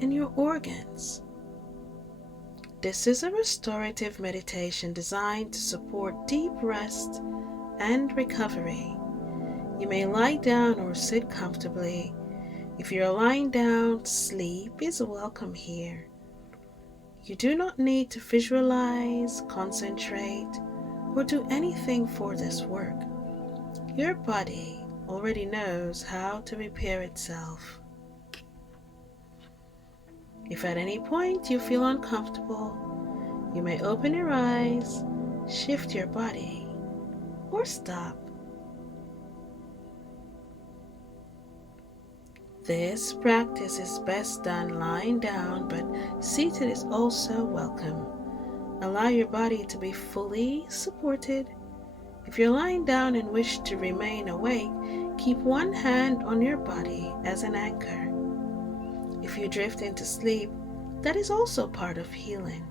and your organs. This is a restorative meditation designed to support deep rest and recovery. You may lie down or sit comfortably. If you're lying down, sleep is welcome here. You do not need to visualize, concentrate, or do anything for this work. Your body already knows how to repair itself. If at any point you feel uncomfortable, you may open your eyes, shift your body, or stop. This practice is best done lying down, but seated is also welcome. Allow your body to be fully supported. If you're lying down and wish to remain awake, keep one hand on your body as an anchor. If you drift into sleep, that is also part of healing.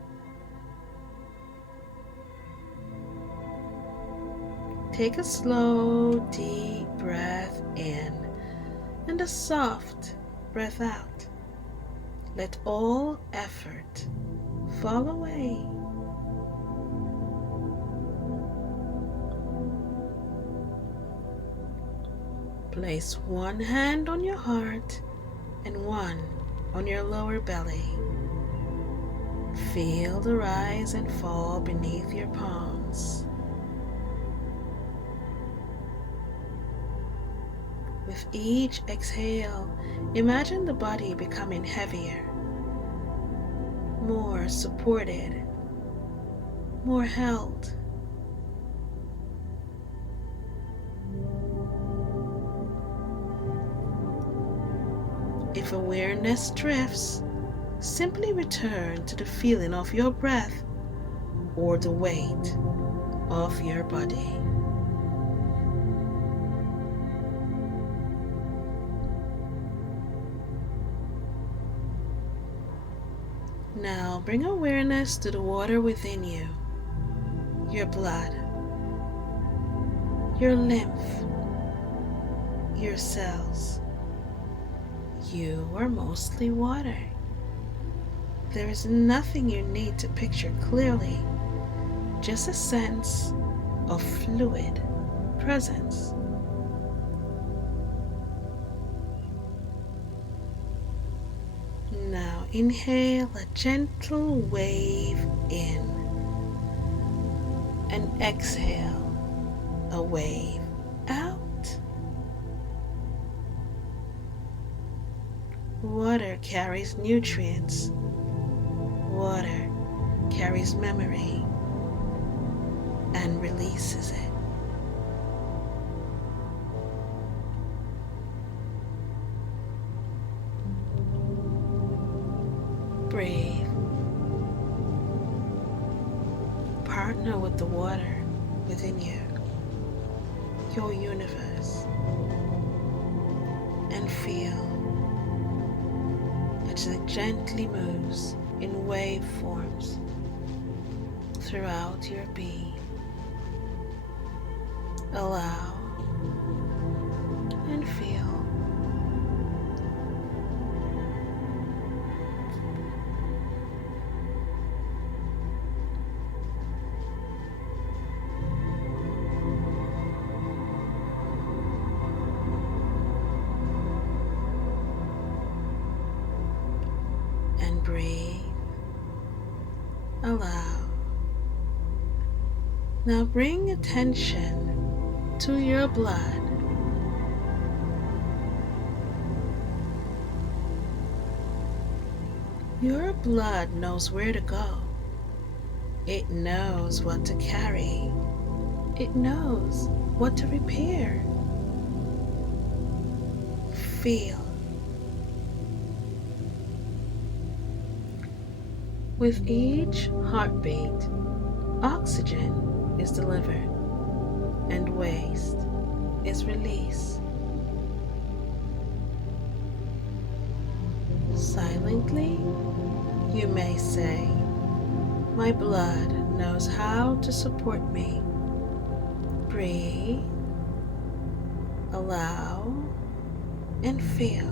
Take a slow, deep breath in and a soft breath out. Let all effort fall away. Place one hand on your heart and one on your lower belly. Feel the rise and fall beneath your palms. With each exhale, imagine the body becoming heavier, more supported, more held. If awareness drifts, simply return to the feeling of your breath or the weight of your body. Now bring awareness to the water within you, your blood, your lymph, your cells. You are mostly water. There is nothing you need to picture clearly, just a sense of fluid presence. Now inhale a gentle wave in and exhale a wave out. Water carries nutrients. Water carries memory and releases it. Breathe. Partner with the water within you, your universe, and feel as it gently moves in wave forms throughout your being. Allow and feel. And breathe. Allow. Now bring attention to your blood. Your blood knows where to go. It knows what to carry. It knows what to repair. Feel. With each heartbeat, oxygen is delivered and waste is released. Silently, you may say, "My blood knows how to support me." Breathe, allow, and feel.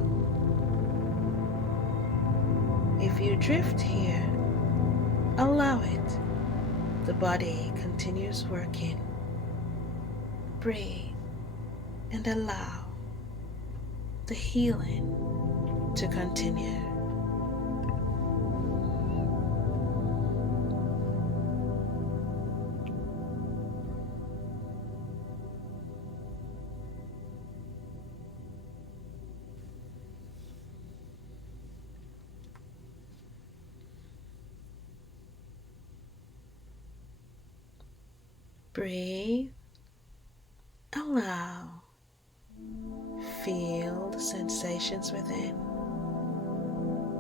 If you drift here, allow it. The body continues working. Breathe and allow the healing to continue. Breathe, allow, feel the sensations within,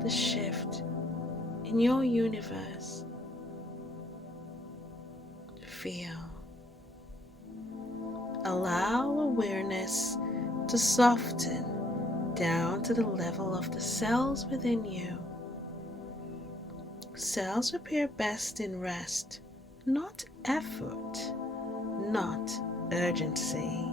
the shift in your universe. Feel. Allow awareness to soften down to the level of the cells within you. Cells repair best in rest, not effort, not urgency.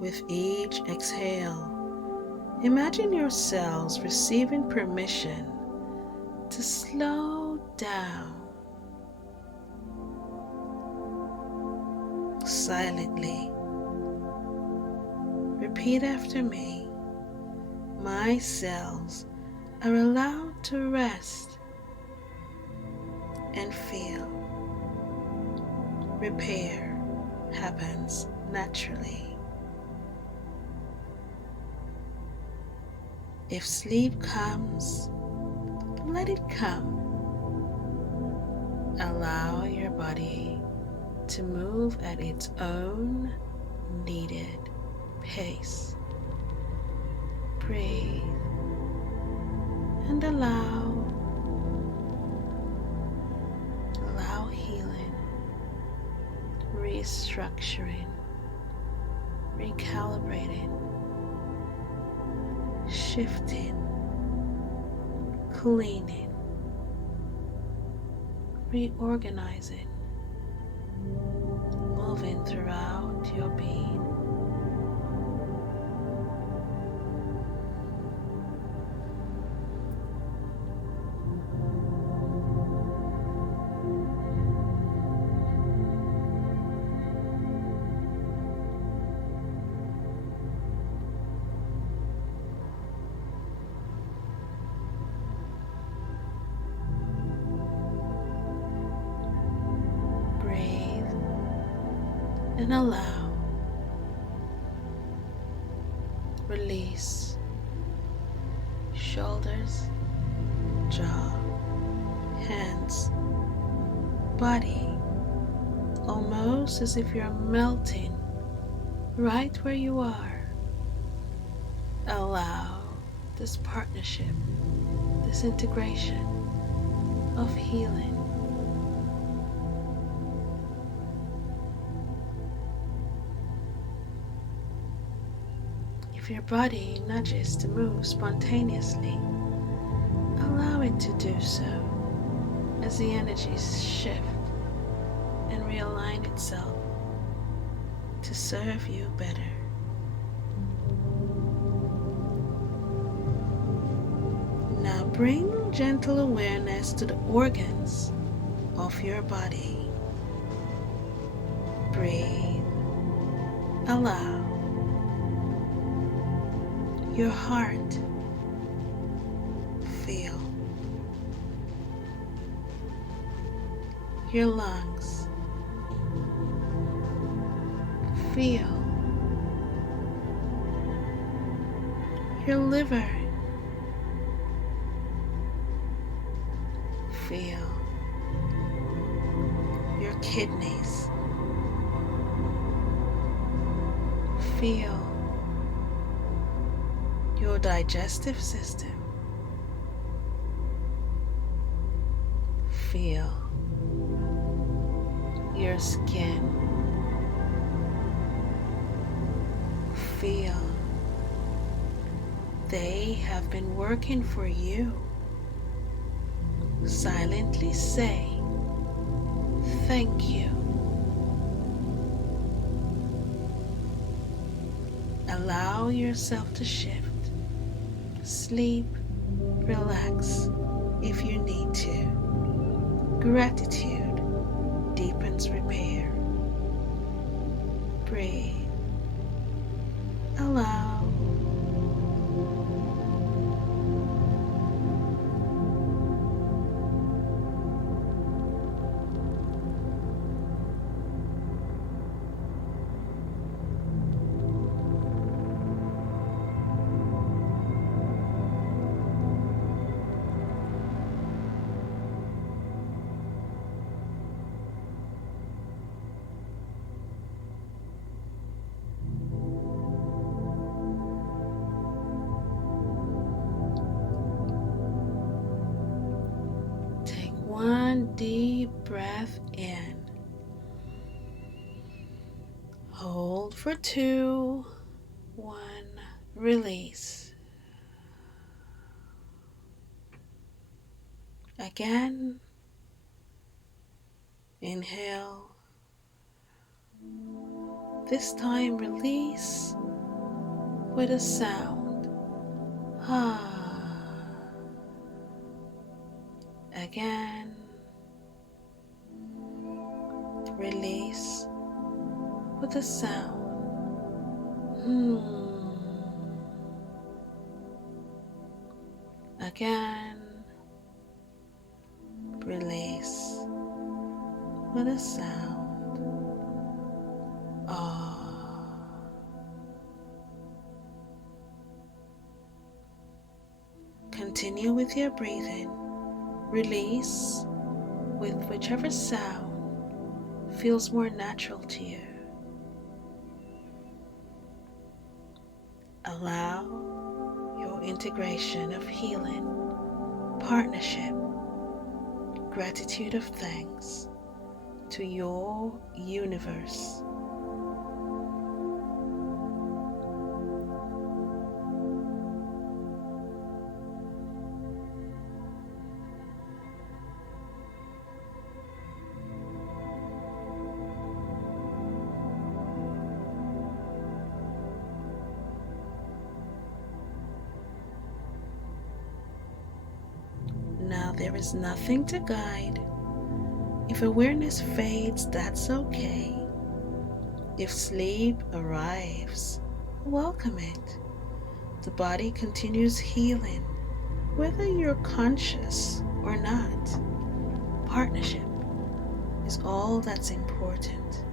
With each exhale, imagine your cells receiving permission to slow down. Silently, repeat after me. My cells are allowed to rest and feel. Repair happens naturally. If sleep comes, let it come. Allow your body to move at its own needed pace. Breathe and allow healing, restructuring, recalibrating, shifting, cleaning, reorganizing, moving throughout your being. And allow, release, shoulders, jaw, hands, body, almost as if you're melting right where you are. Allow this partnership, this integration of healing. If your body nudges to move spontaneously, allow it to do so as the energies shift and realign itself to serve you better. Now bring gentle awareness to the organs of your body. Breathe, allow. Your heart, feel. Your lungs, feel. Your liver, feel. Your kidneys, feel. Your digestive system, feel. Your skin, feel. They have been working for you. Silently say, "Thank you." Allow yourself to shift. Sleep, relax if you need to. Gratitude deepens repair. Breathe. Allow. One deep breath in. Hold for 2. 1. Release. Again. Inhale. This time release with a sound. Ah. Again. Release with a sound. Again. Release with a sound. Ah. Continue with your breathing. Release with whichever sound feels more natural to you. Allow your integration of healing, partnership, gratitude of thanks to your universe. Now there is nothing to guide. If awareness fades, that's okay. If sleep arrives, welcome it. The body continues healing, whether you're conscious or not. Partnership is all that's important.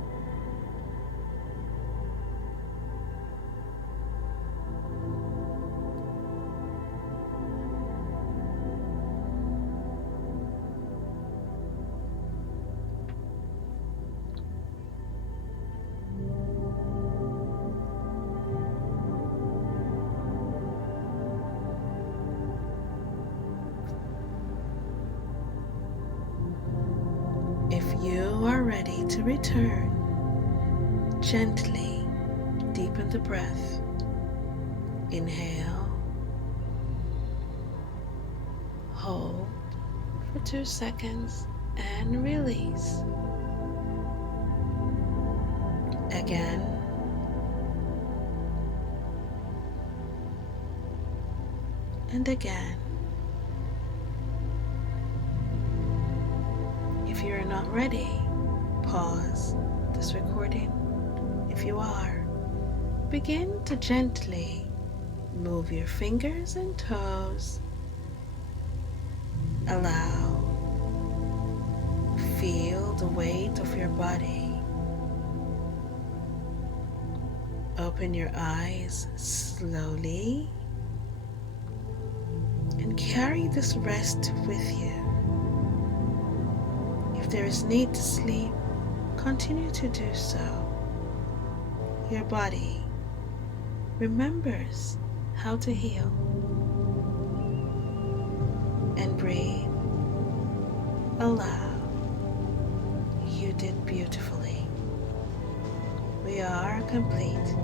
If you are ready to return, gently deepen the breath. Inhale, hold for 2 seconds and release. Again, and again. If you're not ready, pause this recording. If you are, begin to gently move your fingers and toes. Allow, feel the weight of your body. Open your eyes slowly and carry this rest with you. If there is need to sleep, continue to do so. Your body remembers how to heal. And breathe. Allow. You did beautifully. We are complete.